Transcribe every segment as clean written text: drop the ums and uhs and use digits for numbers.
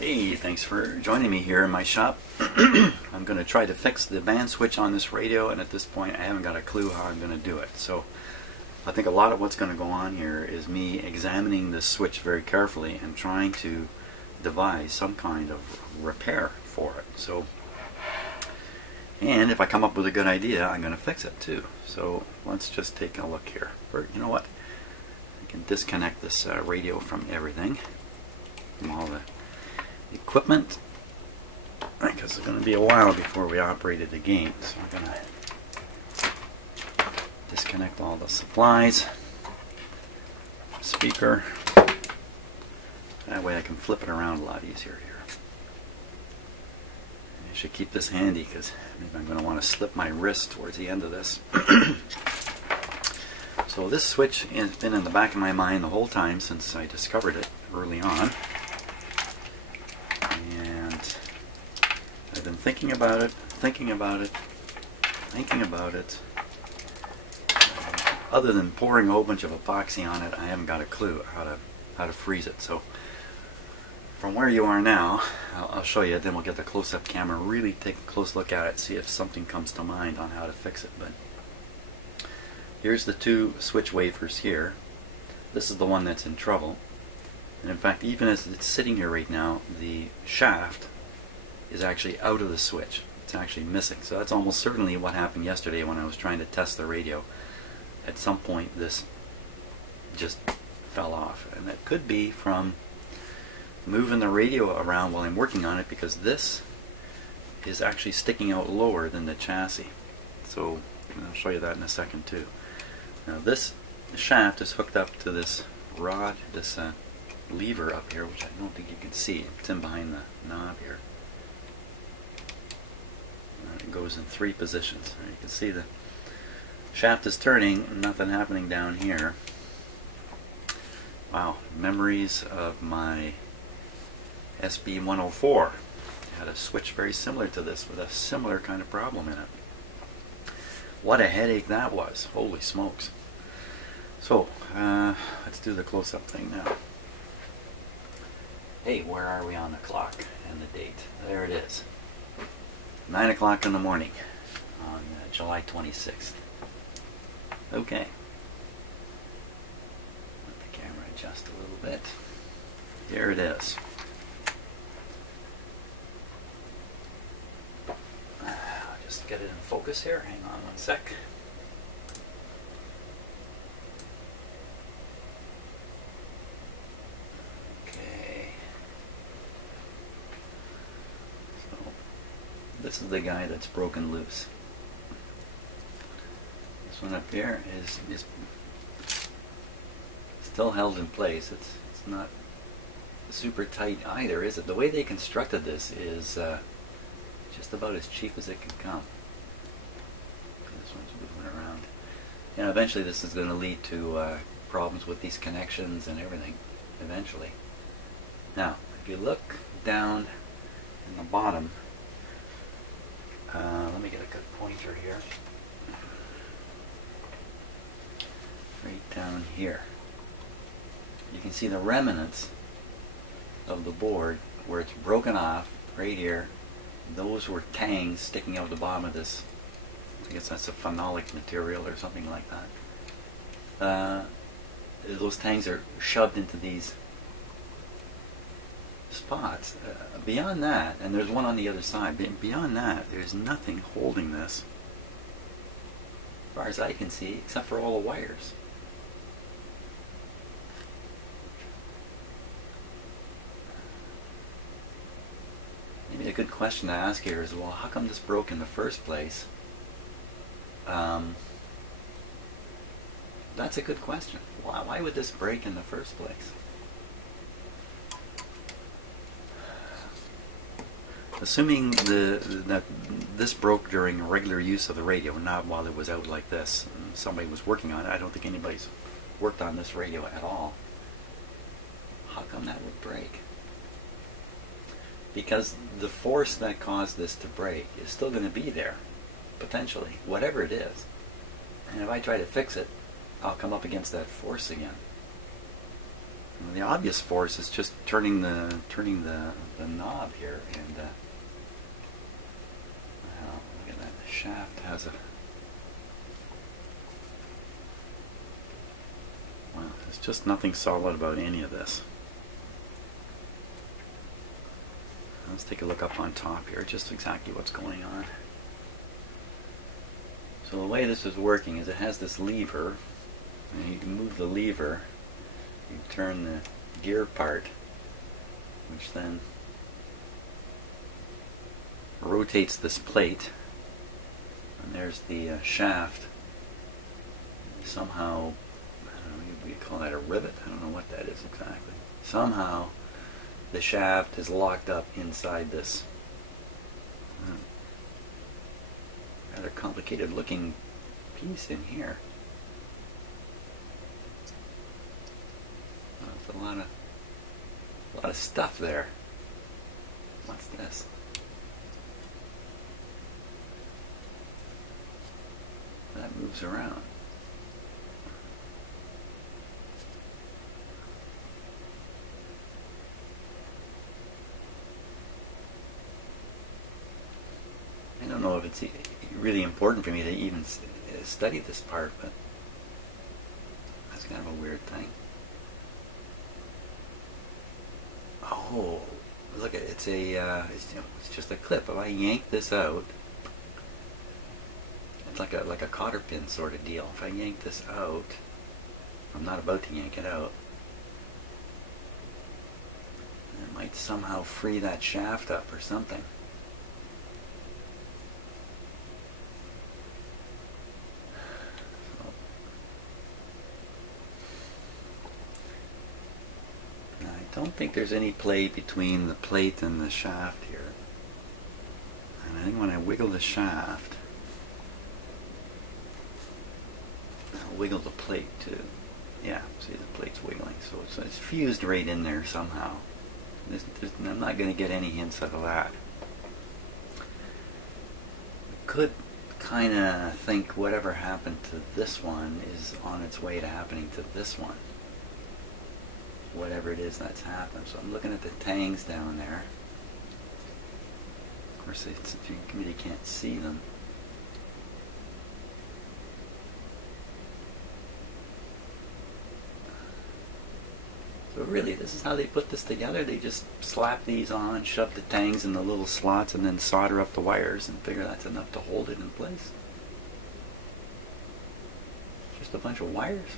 Hey, thanks for joining me here in my shop. I'm going to try to fix the band switch on this radio, and at this point I haven't got a clue how I'm going to do it. So I think a lot of what's going to go on here is me examining this switch very carefully and trying to devise some kind of repair for it. So, and if I come up with a good idea, I'm going to fix it too. So let's just take a look here. Or, you know what? I can disconnect this radio from everything, from all the equipment, because it's going to be a while before we operate it again. So I'm going to disconnect all the supplies, speaker. That way I can flip it around a lot easier here. I should keep this handy because maybe I'm going to want to slip my wrist towards the end of this. So this switch has been in the back of my mind the whole time since I discovered it early on. And I've been thinking about it. Other than pouring a whole bunch of epoxy on it, I haven't got a clue how to freeze it. So from where you are now, I'll show you, then we'll get the close-up camera, really take a close look at it, see if something comes to mind on how to fix it. But here's the two switch wafers here. This is the one that's in trouble. And in fact, even as it's sitting here right now, the shaft is actually out of the switch. It's actually missing. So that's almost certainly what happened yesterday when I was trying to test the radio. At some point this just fell off. And that could be from moving the radio around while I'm working on it, because this is actually sticking out lower than the chassis. So I'll show you that in a second too. Now this shaft is hooked up to this rod, this lever up here, which I don't think you can see. It's in behind the knob here. It goes in 3 positions. You can see the shaft is turning, nothing happening down here. Wow, memories of my SB104. Had a switch very similar to this with a similar kind of problem in it. What a headache that was. Holy smokes. So, let's do the close-up thing now. Hey, where are we on the clock and the date? There it is. 9 o'clock in the morning on July 26th. Okay. Let the camera adjust a little bit. Here it is. I'll just get it in focus here. Hang on one sec. This is the guy that's broken loose. This one up here is still held in place. It's not super tight either, is it? The way they constructed this is just about as cheap as it can come. This one's moving around. And eventually this is going to lead to problems with these connections and everything, eventually. Now, if you look down in the bottom, let me get a good pointer here. Right down here. You can see the remnants of the board where it's broken off right here. Those were tangs sticking out the bottom of this. I guess that's a phenolic material or something like that. Those tangs are shoved into these spots. Beyond that, and there's one on the other side, beyond that there's nothing holding this as far as I can see, except for all the wires. Maybe a good question to ask here is, well, how come this broke in the first place? That's a good question. Why would this break in the first place? Assuming that this broke during regular use of the radio, not while it was out like this, and somebody was working on it. I don't think anybody's worked on this radio at all. How come that would break? Because the force that caused this to break is still going to be there, potentially, whatever it is. And if I try to fix it, I'll come up against that force again. Well, the obvious force is just turning the knob here, and well, look at that. The shaft has a, well, there's just nothing solid about any of this. Let's take a look up on top here, just exactly what's going on. So the way this is working is it has this lever, and you can move the lever, you turn the gear part, which then rotates this plate, and there's the shaft. Somehow, I don't know, we call that a rivet? I don't know what that is exactly. Somehow the shaft is locked up inside this rather complicated looking piece in here. There's a lot of stuff there. What's this? That moves around. I don't know if it's really important for me to even study this part, but that's kind of a weird thing. Oh, look at it's a it's just a clip. If I yank this out, it's like a cotter pin sort of deal. If I yank this out, I'm not about to yank it out, it might somehow free that shaft up or something. I don't think there's any play between the plate and the shaft here. And I think when I wiggle the shaft, I'll wiggle the plate too. Yeah, see, the plate's wiggling, so it's fused right in there somehow. I'm not going to get any hints out of that. Could kind of think whatever happened to this one is on its way to happening to this one. Whatever it is that's happened. So I'm looking at the tangs down there. Of course, you really can't see them. So really, this is how they put this together. They just slap these on, shove the tangs in the little slots, and then solder up the wires and figure that's enough to hold it in place. Just a bunch of wires.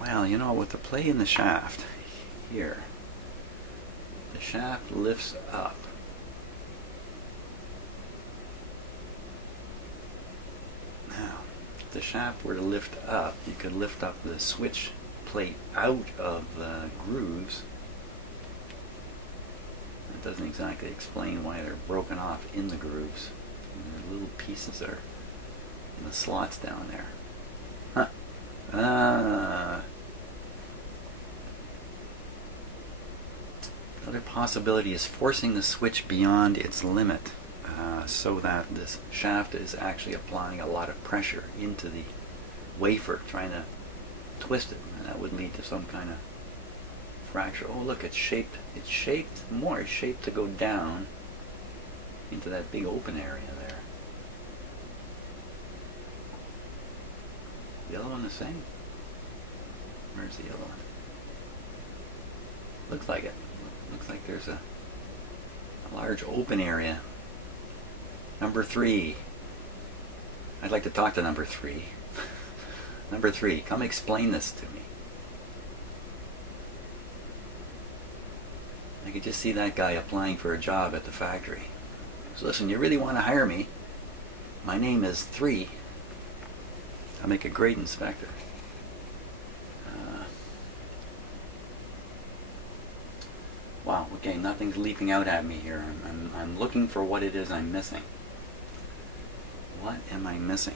Well, you know, with the play in the shaft here, the shaft lifts up. Now, if the shaft were to lift up, you could lift up the switch plate out of the grooves. It doesn't exactly explain why they're broken off in the grooves. And the little pieces are in the slots down there. Huh. Another possibility is forcing the switch beyond its limit, so that this shaft is actually applying a lot of pressure into the wafer, trying to twist it, and that would lead to some kind of fracture. Oh, look, it's shaped more. It's shaped to go down into that big open area there. The other one the same? Where's the other one? Looks like it. Looks like there's a large open area. Number 3. I'd like to talk to number 3. Number 3, come explain this to me. I could just see that guy applying for a job at the factory. So listen, you really want to hire me? My name is 3. I'll make a great inspector. Wow, okay, nothing's leaping out at me here. I'm looking for what it is I'm missing. What am I missing?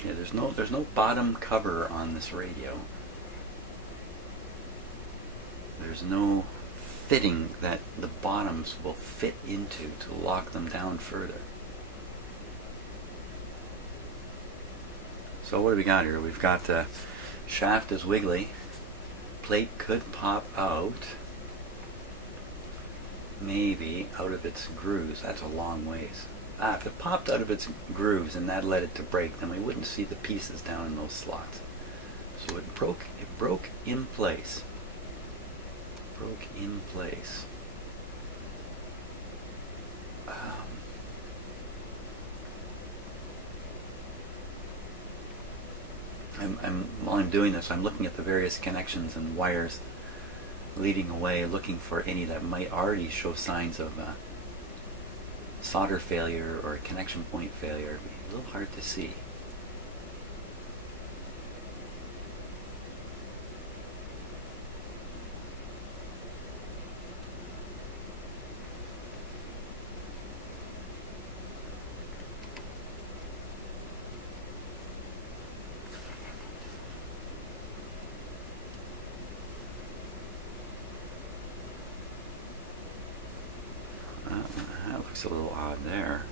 Okay, there's no bottom cover on this radio. There's no fitting that the bottoms will fit into to lock them down further. So what do we got here? We've got the shaft is wiggly. Plate could pop out. Maybe out of its grooves. That's a long ways. If it popped out of its grooves and that led it to break, then we wouldn't see the pieces down in those slots. So it broke in place. Broke in place. While I'm doing this, I'm looking at the various connections and wires leading away, looking for any that might already show signs of solder failure or connection point failure. It'd be a little hard to see. That looks a little odd there.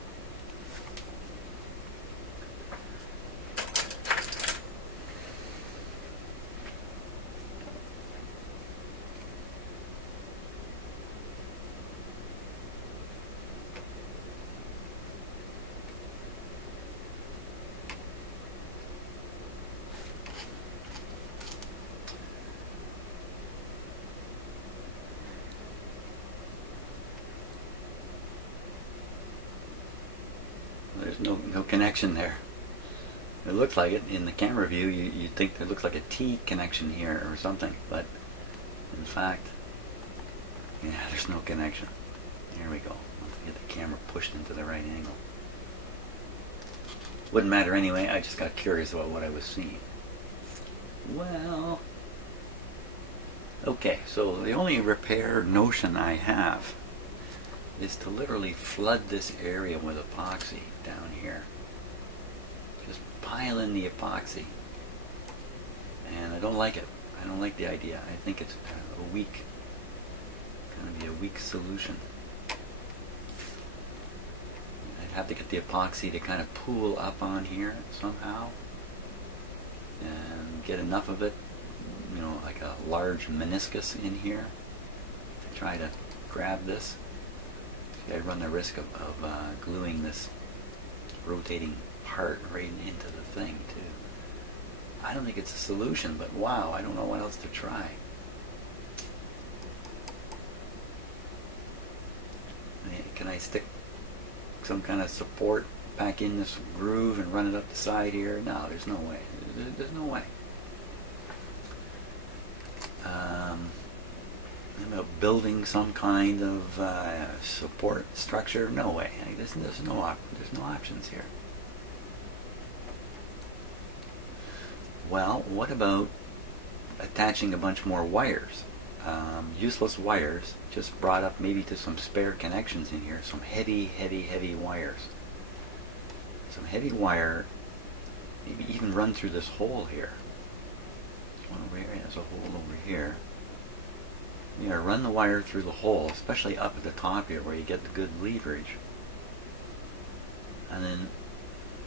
There's no connection there. It looks like it in the camera view. You'd think it looks like a T connection here or something, but in fact, yeah, there's no connection. Here we go. Let's get the camera pushed into the right angle. Wouldn't matter anyway. I just got curious about what I was seeing. Well, okay. So the only repair notion I have is to literally flood this area with epoxy down here. Just pile in the epoxy. And I don't like it. I don't like the idea. I think it's a weak, going to be a weak solution. I'd have to get the epoxy to kind of pool up on here somehow and get enough of it, you know, like a large meniscus in here to try to grab this. I run the risk of gluing this rotating part right into the thing too. I don't think it's a solution, but wow, I don't know what else to try. Can I stick some kind of support back in this groove and run it up the side here? No, there's no way. There's no way. About building some kind of support structure? No way. There's no options here. Well, what about attaching a bunch more wires? Useless wires, just brought up maybe to some spare connections in here. Some heavy wires. Some heavy wire, maybe even run through this hole here. There's one over here, there's a hole over here. You know, run the wire through the hole, especially up at the top here where you get the good leverage. And then,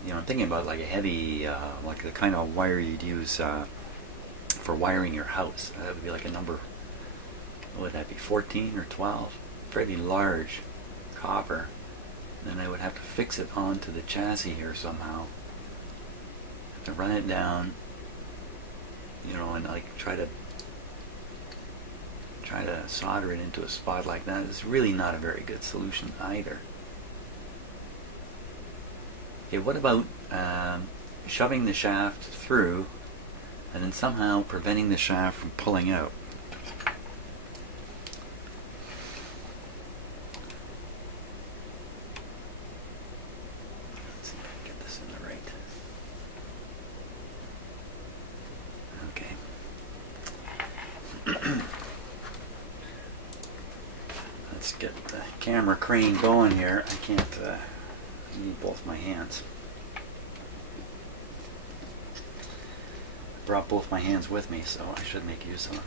you know, I'm thinking about like a heavy, like the kind of wire you'd use for wiring your house. That would be like a number, what would that be, 14 or 12? Pretty large copper. Then I would have to fix it onto the chassis here somehow. Have to run it down, you know, and like try to solder it into a spot like that. It's really not a very good solution either. Okay, what about shoving the shaft through and then somehow preventing the shaft from pulling out? Let's see if I can get this in the right. Okay. Let's get the camera crane going here. I can't, I need both my hands. I brought both my hands with me, so I should make use of them.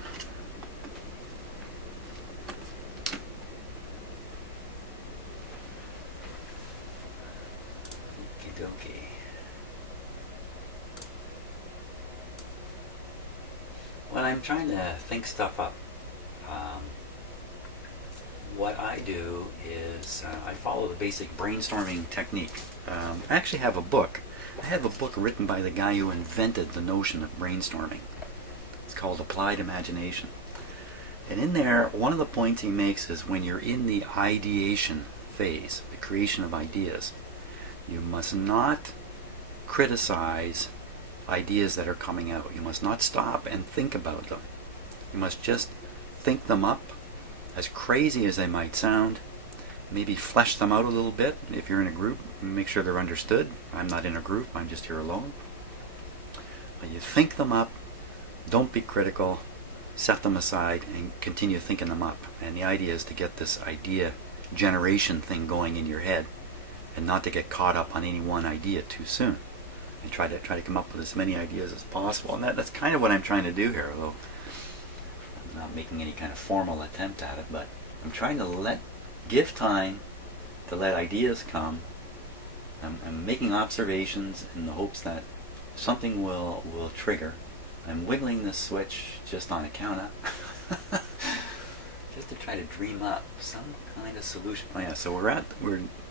Okie dokie. I'm trying to think stuff up, what I do is I follow the basic brainstorming technique. I actually have a book. I have a book written by the guy who invented the notion of brainstorming. It's called Applied Imagination. And in there, one of the points he makes is when you're in the ideation phase, the creation of ideas, you must not criticize ideas that are coming out. You must not stop and think about them. You must just think them up, as crazy as they might sound. Maybe flesh them out a little bit if you're in a group. Make sure they're understood. I'm not in a group, I'm just here alone. But you think them up, don't be critical, set them aside and continue thinking them up. And the idea is to get this idea generation thing going in your head and not to get caught up on any one idea too soon. And try to come up with as many ideas as possible. And that's kind of what I'm trying to do here, although I'm not making any kind of formal attempt at it, but I'm trying to give time to let ideas come. I'm making observations in the hopes that something will trigger. I'm wiggling this switch just on account of just to try to dream up some kind of solution. Oh yeah, so we're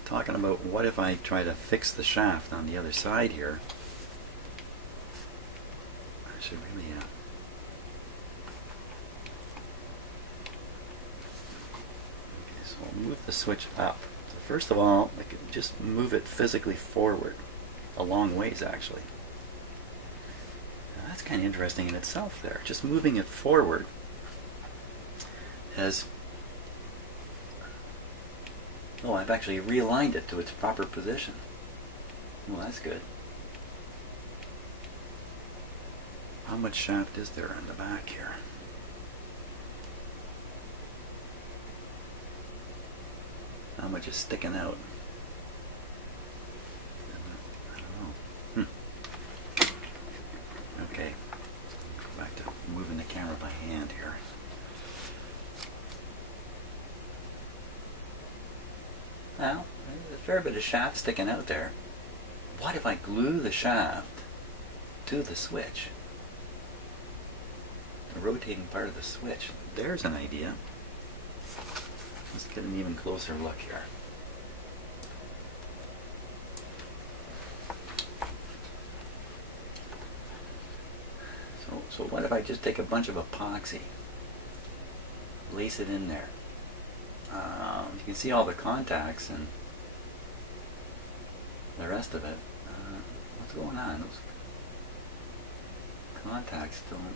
talking about what if I try to fix the shaft on the other side here. I should really okay, so I'll move the switch up. So first of all, I could just move it physically forward a long ways actually. Now, that's kind of interesting in itself there. Just moving it forward has I've actually realigned it to its proper position. Well, that's good. How much shaft is there in the back here? How much is sticking out? I don't know. Okay. Go back to moving the camera by hand here. Well, there's a fair bit of shaft sticking out there. What if I glue the shaft to the switch? The rotating part of the switch. There's an idea. Let's get an even closer look here. So what if I just take a bunch of epoxy, lace it in there? You can see all the contacts and the rest of it. What's going on? Those contacts don't...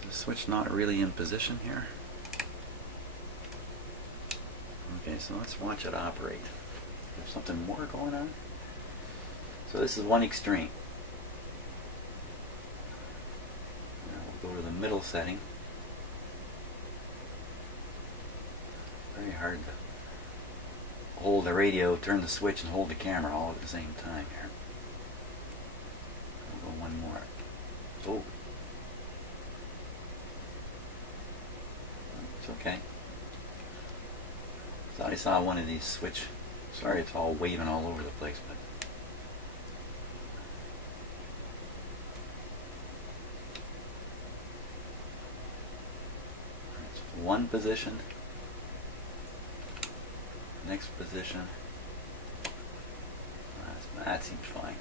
Is the switch not really in position here? Okay, so let's watch it operate. There's something more going on. So this is one extreme. Now we'll go to the middle setting. Very hard to hold the radio, turn the switch, and hold the camera all at the same time here. We'll go one more. Oh. It's okay. Thought I saw one of these switch. Sorry it's all waving all over the place, but it's one position. Next position. That seems fine.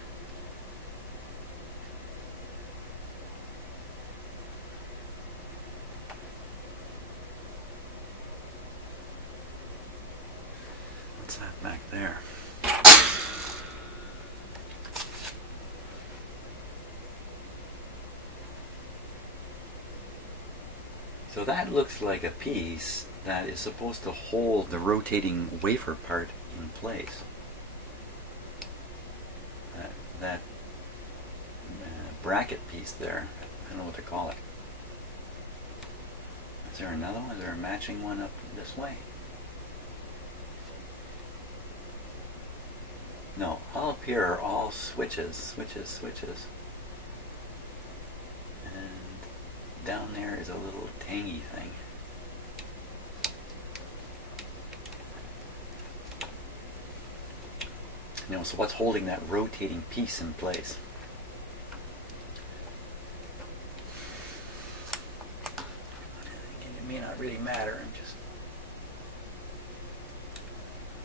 What's that back there? So that looks like a piece that is supposed to hold the rotating wafer part in place. That bracket piece there, I don't know what to call it. Is there another one? Is there a matching one up this way? No, all up here are all switches, switches. And down there is a little tangy thing. You know, so what's holding that rotating piece in place? may not really matter. I'm just...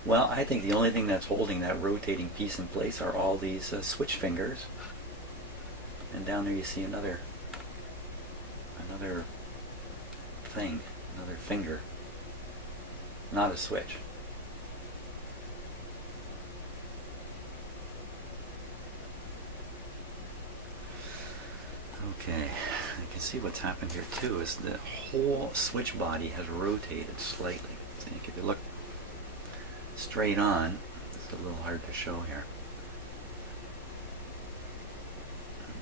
Well, I think the only thing that's holding that rotating piece in place are all these switch fingers. And down there you see another thing, another finger. Not a switch. Okay, you can see what's happened here too is the whole switch body has rotated slightly. So if you look straight on, it's a little hard to show here.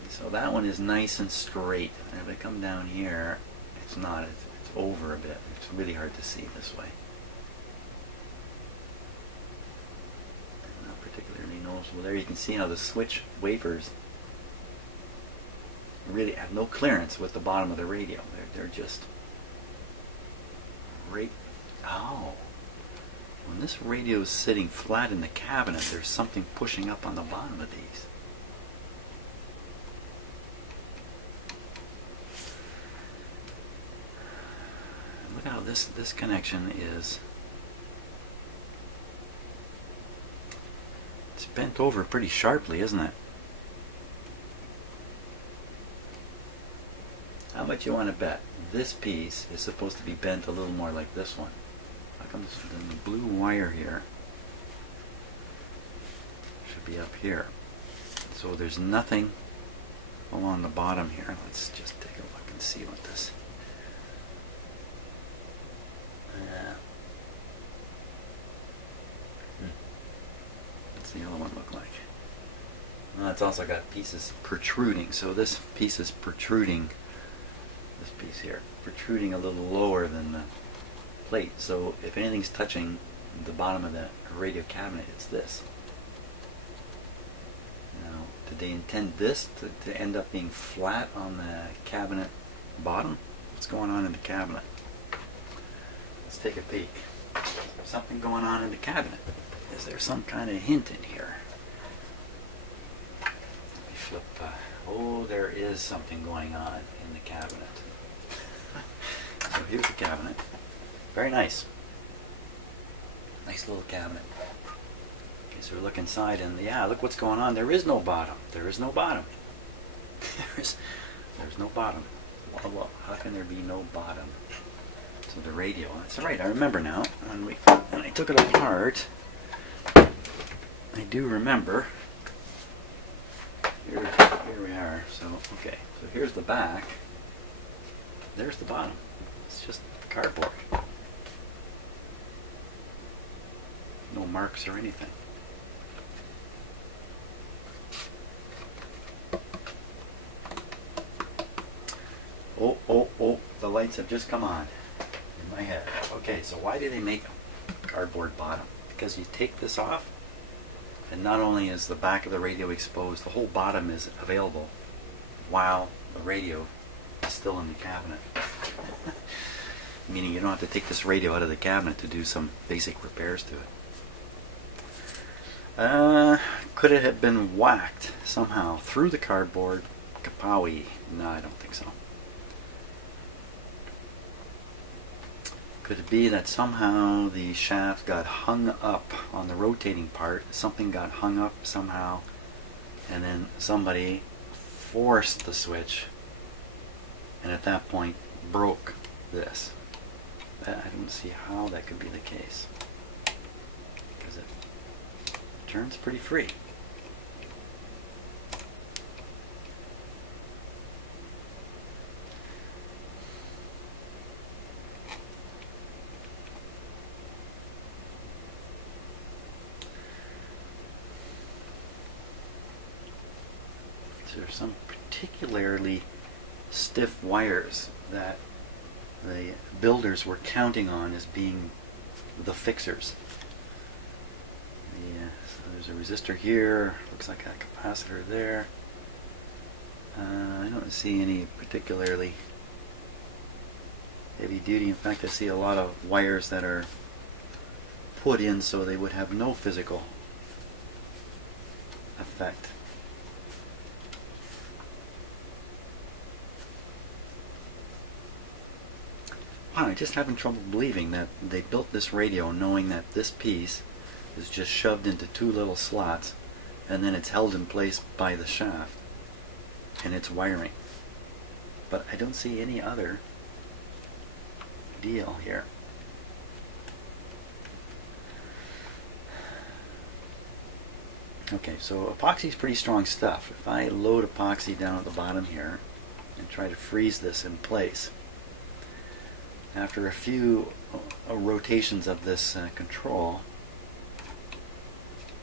So that one is nice and straight. And if I come down here, it's not. It's over a bit. It's really hard to see this way. Not particularly noticeable. There you can see how the switch wafers really have no clearance with the bottom of the radio. They're just right. Oh, when this radio is sitting flat in the cabinet, there's something pushing up on the bottom of these. Look how this connection is. It's bent over pretty sharply, isn't it? How much you want to bet this piece is supposed to be bent a little more like this one? How come the blue wire here should be up here? So there's nothing along the bottom here. Let's just take a look and see what this... What's the other one look like? Well, it's also got pieces protruding. So this piece is protruding. This piece here, protruding a little lower than the plate. So if anything's touching the bottom of the radio cabinet, it's this. Now, did they intend this to end up being flat on the cabinet bottom? What's going on in the cabinet? Let's take a peek. There's something going on in the cabinet. Is there some kind of hint in here? Let me flip. Oh, there is something going on in the cabinet. So here's the cabinet. Very nice. Nice little cabinet. Okay, so we look inside and yeah, look what's going on. There is no bottom. There is no bottom. There's no bottom. Well, how can there be no bottom to the radio? That's right, I remember now. When I took it apart, I do remember. Here we are. So, okay. So here's the back. There's the bottom. It's just cardboard. No marks or anything. Oh, oh, oh. The lights have just come on in my head. Okay, so why do they make a cardboard bottom? Because you take this off, and not only is the back of the radio exposed, the whole bottom is available while the radio is still in the cabinet. Meaning you don't have to take this radio out of the cabinet to do some basic repairs to it. Could it have been whacked somehow through the cardboard? Kapowie. No, I don't think so. Could it be that somehow the shaft got hung up on the rotating part, something got hung up somehow, and then somebody forced the switch, and at that point broke this? I don't see how that could be the case, because it turns pretty free. There's some particularly stiff wires that the builders were counting on as being the fixers. So there's a resistor here, looks like a capacitor there. I don't see any particularly heavy duty. In fact, I see a lot of wires that are put in so they would have no physical effect. Wow, I'm just having trouble believing that they built this radio knowing that this piece is just shoved into two little slots and then it's held in place by the shaft and its wiring. But I don't see any other deal here. Okay, so epoxy is pretty strong stuff. If I load epoxy down at the bottom here and try to freeze this in place, after a few rotations of this control,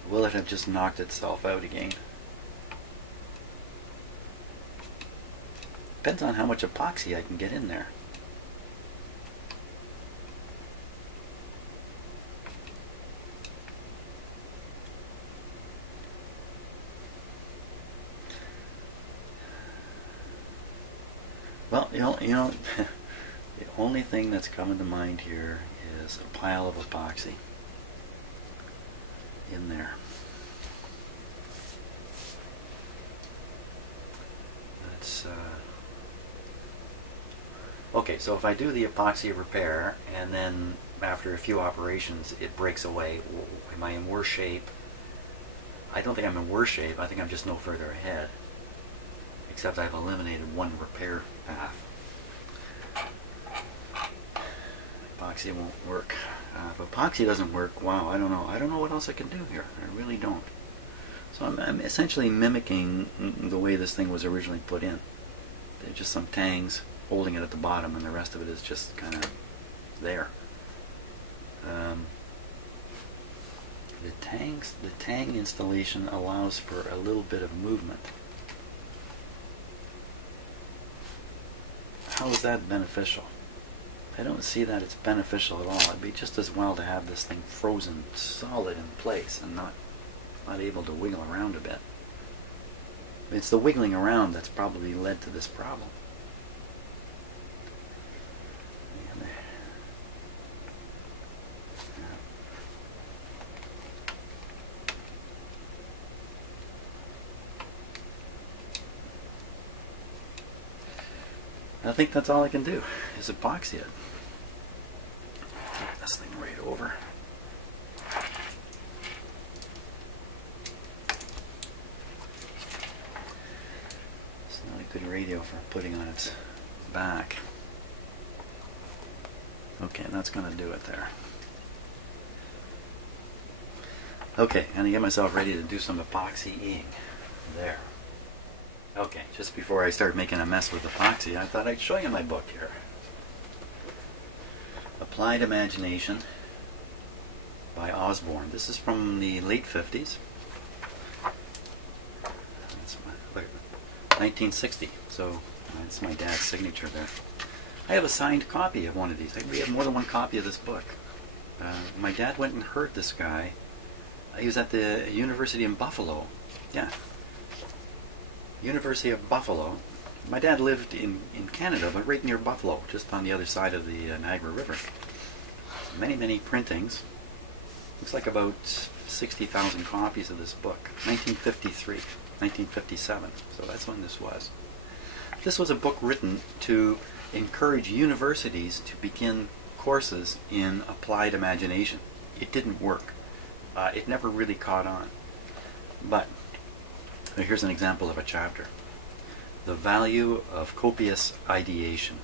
will it have just knocked itself out again? Depends on how much epoxy I can get in there. Well, you know, the only thing that's coming to mind here is a pile of epoxy in there. That's okay. So if I do the epoxy repair and then after a few operations it breaks away, am I in worse shape? I don't think I'm in worse shape. I think I'm just no further ahead, except I've eliminated one repair path. Epoxy won't work. If epoxy doesn't work, wow, I don't know. I don't know what else I can do here. I really don't. So I'm essentially mimicking the way this thing was originally put in. There's just some tangs holding it at the bottom, and the rest of it is just kind of there. The tang installation allows for a little bit of movement. How is that beneficial? I don't see that it's beneficial at all. It'd be just as well to have this thing frozen solid in place and not able to wiggle around a bit. It's the wiggling around that's probably led to this problem. I think that's all I can do is epoxy it. Take this thing right over. It's not a good radio for putting on its back. Okay, that's going to do it there. Okay, I'm going to get myself ready to do some epoxying there. Okay, just before I start making a mess with epoxy, I thought I'd show you my book here. Applied Imagination by Osborne. This is from the late 50s. That's 1960, so that's my dad's signature there. I have a signed copy of one of these. We have more than one copy of this book. My dad went and heard this guy. He was at the University in Buffalo. Yeah. University of Buffalo. My dad lived in Canada, but right near Buffalo, just on the other side of the Niagara River. Many, many printings. Looks like about 60,000 copies of this book. 1953, 1957. So that's when this was. This was a book written to encourage universities to begin courses in applied imagination. It didn't work. It never really caught on. But here's an example of a chapter. The value of copious ideation.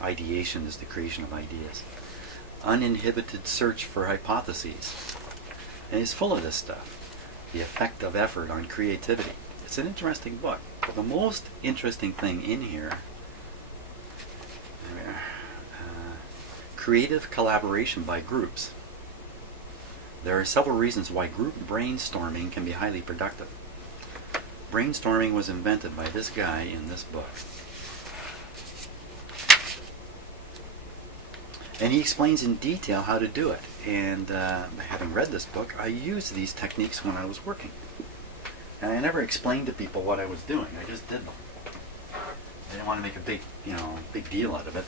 Ideation is the creation of ideas. Uninhibited search for hypotheses. And it's full of this stuff. The effect of effort on creativity. It's an interesting book. But the most interesting thing in here, creative collaboration by groups. There are several reasons why group brainstorming can be highly productive. Brainstorming was invented by this guy in this book. And he explains in detail how to do it. And having read this book, I used these techniques when I was working. And I never explained to people what I was doing. I just did them. I didn't want to make a big deal out of it.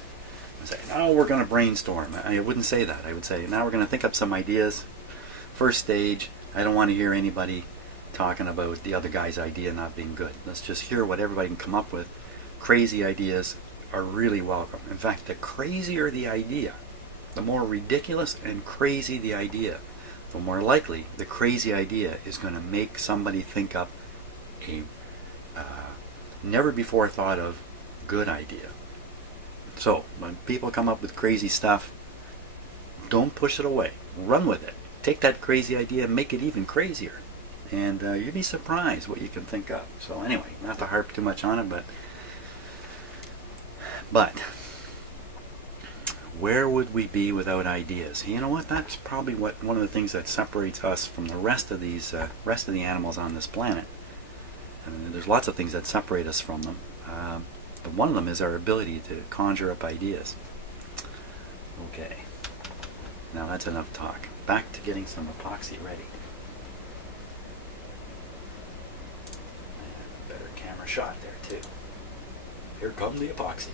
I say, now we're going to brainstorm. I wouldn't say that. I would say, now we're going to think up some ideas. First stage, I don't want to hear anybody talking about the other guy's idea not being good. Let's just hear what everybody can come up with. Crazy ideas, are really welcome. In fact, the crazier the idea, the more ridiculous and crazy the idea, the more likely the crazy idea is going to make somebody think up a never before thought of good idea. So when people come up with crazy stuff, don't push it away. Run with it. Take that crazy idea and make it even crazier. And you'd be surprised what you can think up. So anyway, not to harp too much on it, but where would we be without ideas? You know what? That's probably one of the things that separates us from the rest of the animals on this planet. I mean, there's lots of things that separate us from them. But one of them is our ability to conjure up ideas. Okay. Now that's enough talk. Back to getting some epoxy ready. Better camera shot there too. Here comes the epoxy.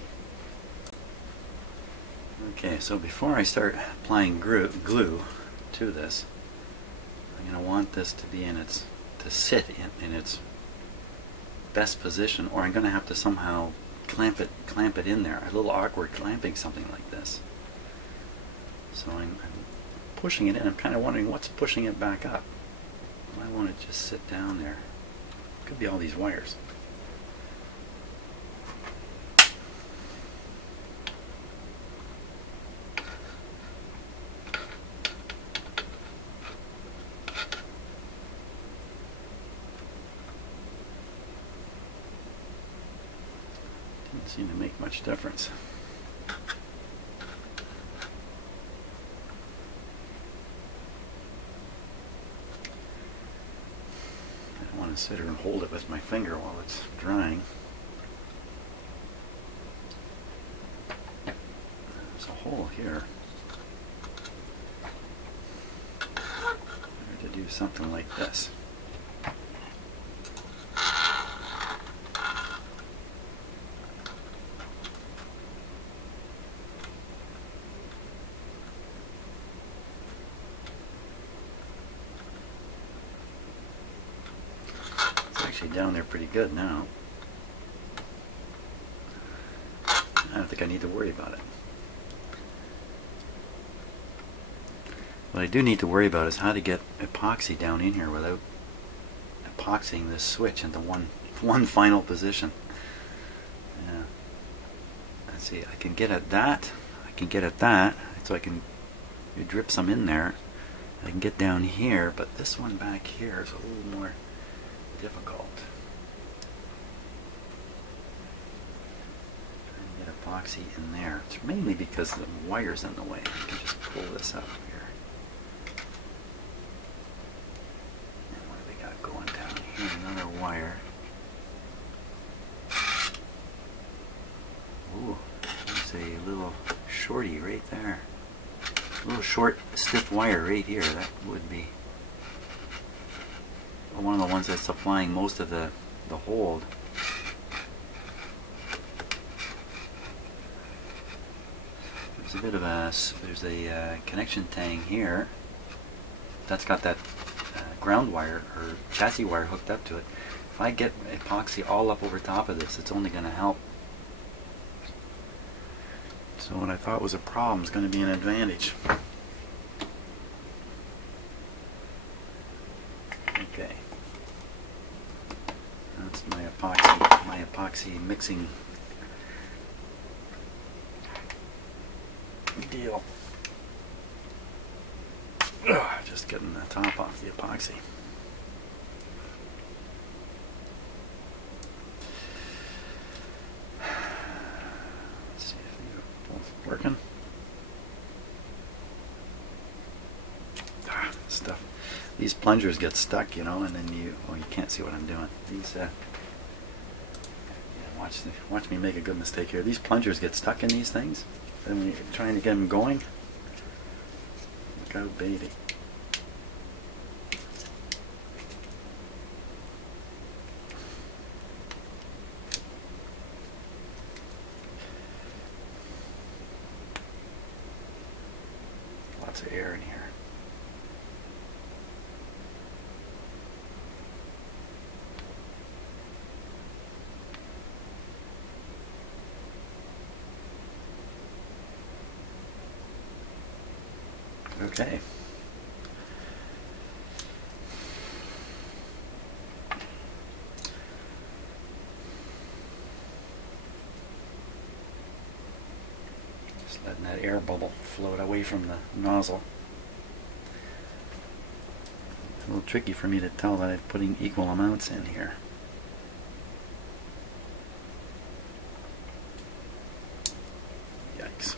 Okay, so before I start applying glue to this, I'm going to want this to be to sit in its best position, or I'm going to have to somehow clamp it in there. A little awkward clamping something like this. So I'm pushing it in. I'm kind of wondering what's pushing it back up. I want to just sit down there. Could be all these wires. Didn't seem to make much difference. I want to sit here and hold it with my finger while it's drying. There's a hole here. I have to do something like this. Down there pretty good now. I don't think I need to worry about it. What I do need to worry about is how to get epoxy down in here without epoxying this switch into one final position. Yeah. Let's see, I can get at that. I can get at that, so you drip some in there. I can get down here, but this one back here is a little more difficult. Trying to get epoxy in there. It's mainly because the wire's in the way. I can just pull this up here. And what do we got going down here? Another wire. Ooh, there's a little shorty right there. A little short, stiff wire right here. That would be one of the ones that's supplying most of the hold. There's a bit of a connection tang here that's got that ground wire or chassis wire hooked up to it. If I get epoxy all up over top of this, it's only going to help. So what I thought was a problem is going to be an advantage. Okay. That's my epoxy mixing deal. Just getting the top off the epoxy. Let's see if they're both working. Stuff. These plungers get stuck, you know, and then you can't see what I'm doing. These watch me make a good mistake here. These plungers get stuck in these things, and when you're trying to get them going, look out, baby. Lots of air in here. Okay. Just letting that air bubble float away from the nozzle. It's a little tricky for me to tell that I'm putting equal amounts in here. Yikes.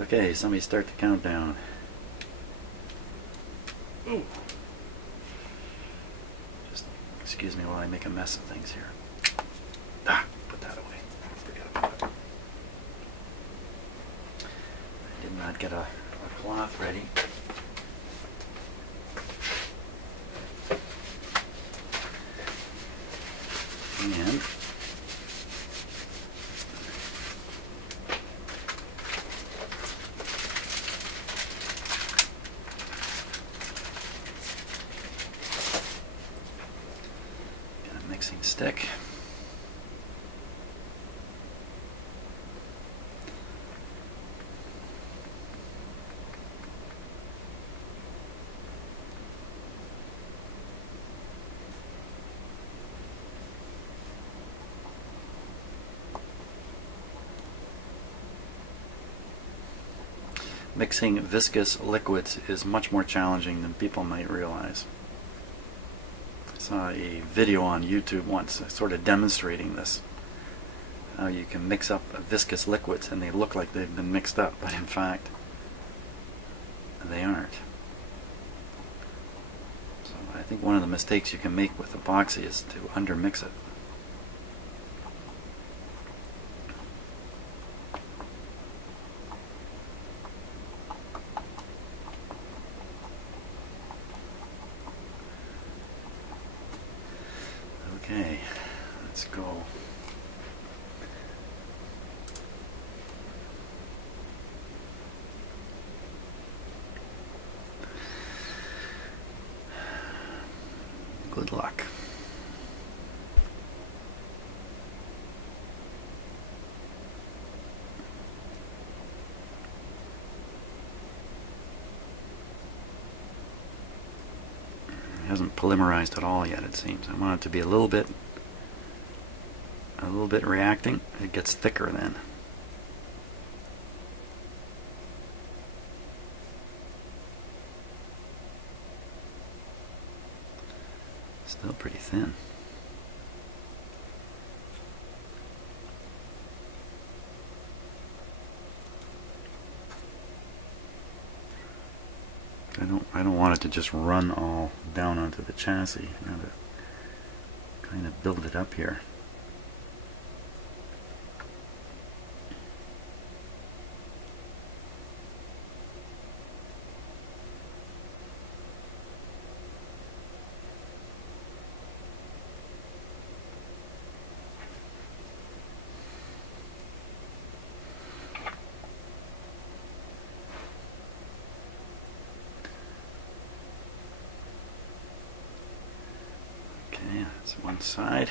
Okay, somebody start the countdown. Ooh. Just excuse me while I make a mess of things here. Ah, put that away. Forget about it. I did not get a cloth ready. And mixing stick. Mixing viscous liquids is much more challenging than people might realize. I saw a video on YouTube once sort of demonstrating this. How you can mix up viscous liquids and they look like they've been mixed up, but in fact they aren't. So I think one of the mistakes you can make with epoxy is to undermix it. Okay, let's go. Good luck. It hasn't polymerized at all yet, it seems. I want it to be a little bit reacting. It gets thicker then. Still pretty thin. I don't want it to just run all down onto the chassis. I have to kind of build it up here. Okay, that's one side.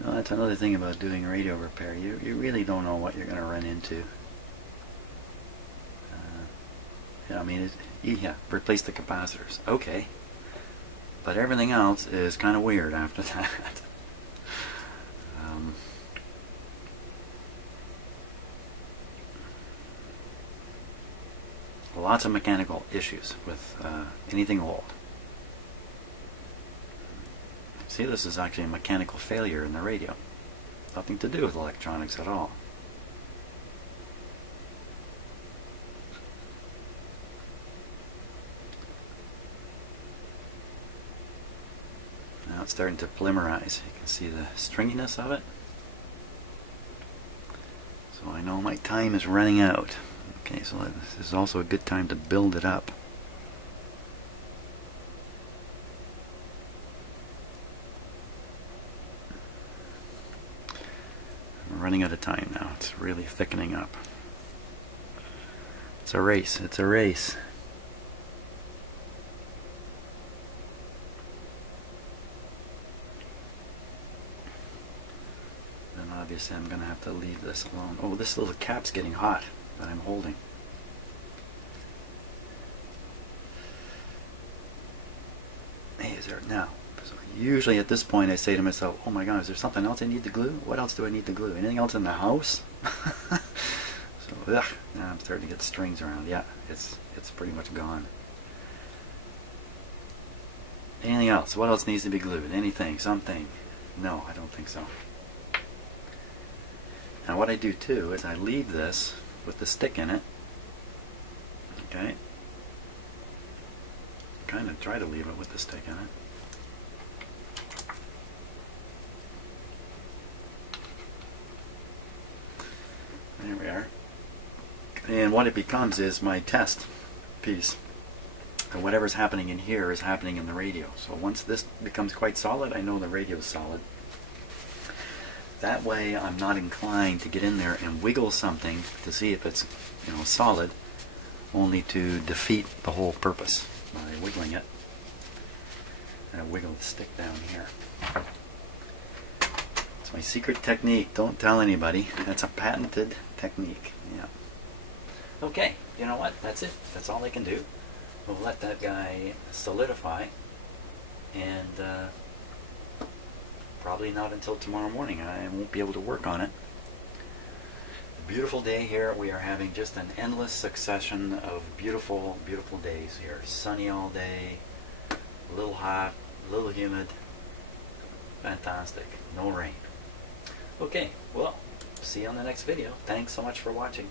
So that's another thing about doing radio repair. You really don't know what you're going to run into. I mean, yeah, replace the capacitors. Okay. But everything else is kind of weird after that. Lots of mechanical issues with anything old. See, this is actually a mechanical failure in the radio. Nothing to do with electronics at all. Now it's starting to polymerize. You can see the stringiness of it. I know my time is running out. Okay, so this is also a good time to build it up. I'm running out of time now. It's really thickening up. It's a race. It's a race. Then obviously I'm going to have to leave this alone. Oh, this little cap's getting hot that I'm holding. Hey, is there now? So usually at this point I say to myself, oh my god, is there something else I need to glue? What else do I need to glue? Anything else in the house? So, ugh, now I'm starting to get strings around. Yeah, it's pretty much gone. Anything else? What else needs to be glued? Anything? Something? No, I don't think so. Now what I do too is I leave this with the stick in it. Okay. Kind of try to leave it with the stick in it. There we are. And what it becomes is my test piece. And whatever's happening in here is happening in the radio. So once this becomes quite solid, I know the radio is solid. That way I'm not inclined to get in there and wiggle something to see if it's, you know, solid, only to defeat the whole purpose by wiggling it. And I wiggle the stick down here. It's my secret technique. Don't tell anybody. That's a patented technique. Yeah. Okay, you know what? That's it. That's all I can do. We'll let that guy solidify, and probably not until tomorrow morning. I won't be able to work on it. Beautiful day here. We are having just an endless succession of beautiful, beautiful days here. Sunny all day, a little hot, a little humid. Fantastic. No rain. Okay, well, see you on the next video. Thanks so much for watching.